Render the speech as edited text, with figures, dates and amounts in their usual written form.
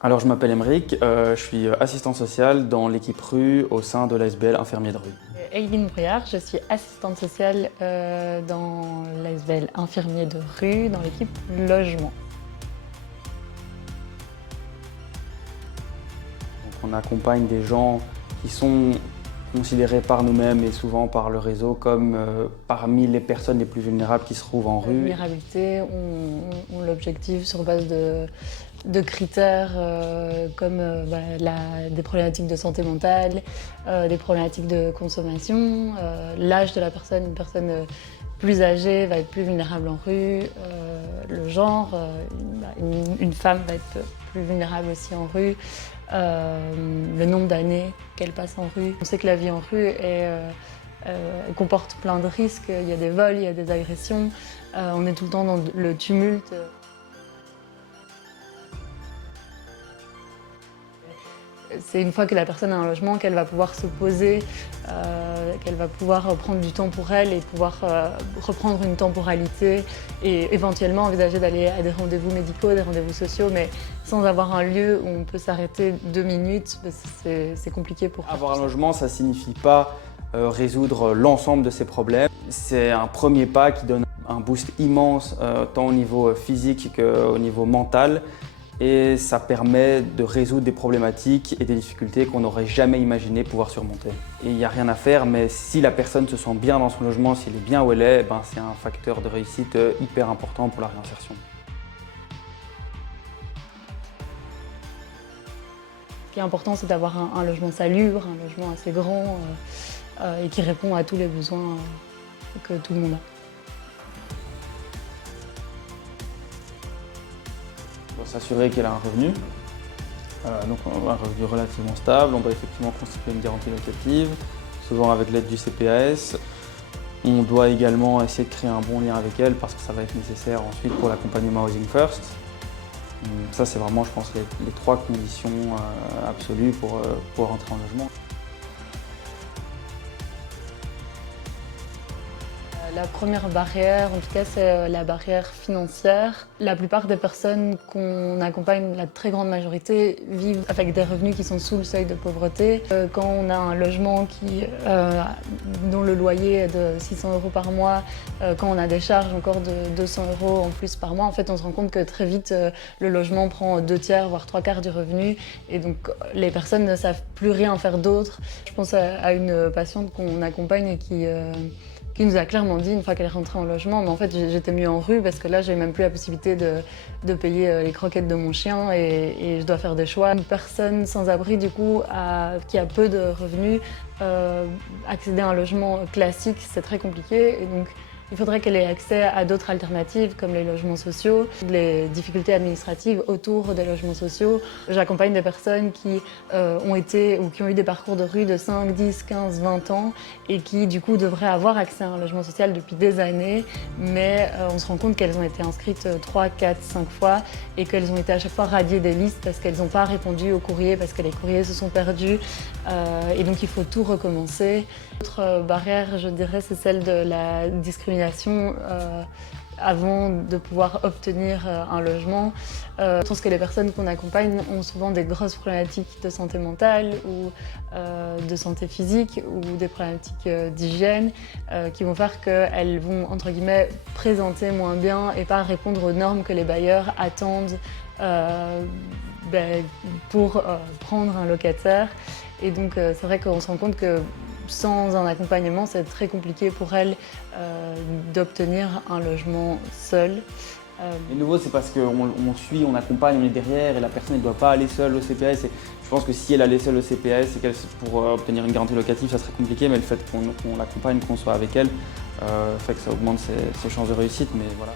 Alors, je m'appelle Emeric, je suis assistant social dans l'équipe rue au sein de l'ASBL Infirmier de rue. Aileen Brouillard, je suis assistante sociale dans l'ASBL Infirmier de rue, dans l'équipe logement. Donc, on accompagne des gens qui sont considérés par nous-mêmes et souvent par le réseau comme parmi les personnes les plus vulnérables qui se trouvent en La rue. vulnérabilité, on l'objective sur base de critères comme des problématiques de santé mentale, des problématiques de consommation, l'âge de la personne. Une personne plus âgée va être plus vulnérable en rue, le genre, une femme va être plus vulnérable aussi en rue, le nombre d'années qu'elle passe en rue. On sait que la vie en rue comporte plein de risques, il y a des vols, il y a des agressions, on est tout le temps dans le tumulte. C'est une fois que la personne a un logement qu'elle va pouvoir se poser, qu'elle va pouvoir prendre du temps pour elle et pouvoir reprendre une temporalité et éventuellement envisager d'aller à des rendez-vous médicaux, des rendez-vous sociaux, mais sans avoir un lieu où on peut s'arrêter 2 minutes, c'est compliqué pour Avoir un logement, ça ne signifie pas résoudre l'ensemble de ces problèmes. C'est un premier pas qui donne un boost immense tant au niveau physique qu'au niveau mental. Et ça permet de résoudre des problématiques et des difficultés qu'on n'aurait jamais imaginé pouvoir surmonter. Et il n'y a rien à faire, mais si la personne se sent bien dans son logement, si elle est bien où elle est, ben c'est un facteur de réussite hyper important pour la réinsertion. Ce qui est important, c'est d'avoir un logement salubre, un logement assez grand et qui répond à tous les besoins que tout le monde a. On doit s'assurer qu'elle a un revenu, donc un revenu relativement stable. On doit effectivement constituer une garantie locative, souvent avec l'aide du CPAS. On doit également essayer de créer un bon lien avec elle parce que ça va être nécessaire ensuite pour l'accompagnement Housing First. Ça, c'est vraiment, je pense, les 3 conditions absolues pour entrer en logement. La première barrière, en tout cas, c'est la barrière financière. La plupart des personnes qu'on accompagne, la très grande majorité, vivent avec des revenus qui sont sous le seuil de pauvreté. Quand on a un logement dont le loyer est de 600 € par mois, quand on a des charges encore de 200 € en plus par mois, en fait, on se rend compte que très vite, le logement prend 2/3, voire 3/4 du revenu. Et donc, les personnes ne savent plus rien faire d'autre. Je pense à une patiente qu'on accompagne et qui nous a clairement dit, une fois qu'elle est rentrée en logement, mais en fait j'étais mieux en rue parce que là j'ai même plus la possibilité de payer les croquettes de mon chien et je dois faire des choix. Une personne sans abri du coup qui a peu de revenus, accéder à un logement classique c'est très compliqué et donc il faudrait qu'elle ait accès à d'autres alternatives comme les logements sociaux, les difficultés administratives autour des logements sociaux. J'accompagne des personnes qui ont été ou qui ont eu des parcours de rue de 5, 10, 15, 20 ans et qui du coup devraient avoir accès à un logement social depuis des années, mais on se rend compte qu'elles ont été inscrites 3, 4, 5 fois et qu'elles ont été à chaque fois radiées des listes parce qu'elles n'ont pas répondu aux courriers, parce que les courriers se sont perdus et donc il faut tout recommencer. L'autre barrière, je dirais, c'est celle de la discrimination avant de pouvoir obtenir un logement. Je pense que les personnes qu'on accompagne ont souvent des grosses problématiques de santé mentale ou de santé physique ou des problématiques d'hygiène qui vont faire qu'elles vont, entre guillemets, présenter moins bien et pas répondre aux normes que les bailleurs attendent pour prendre un locataire. Et donc c'est vrai qu'on se rend compte que sans un accompagnement, c'est très compliqué pour elle d'obtenir un logement seule. Les nouveaux, c'est parce qu'on suit, on accompagne, on est derrière et la personne ne doit pas aller seule au CPAS. Et je pense que si elle allait seule au CPAS et pour obtenir une garantie locative, ça serait compliqué, mais le fait qu'on l'accompagne, qu'on soit avec elle, fait que ça augmente ses chances de réussite. Mais voilà.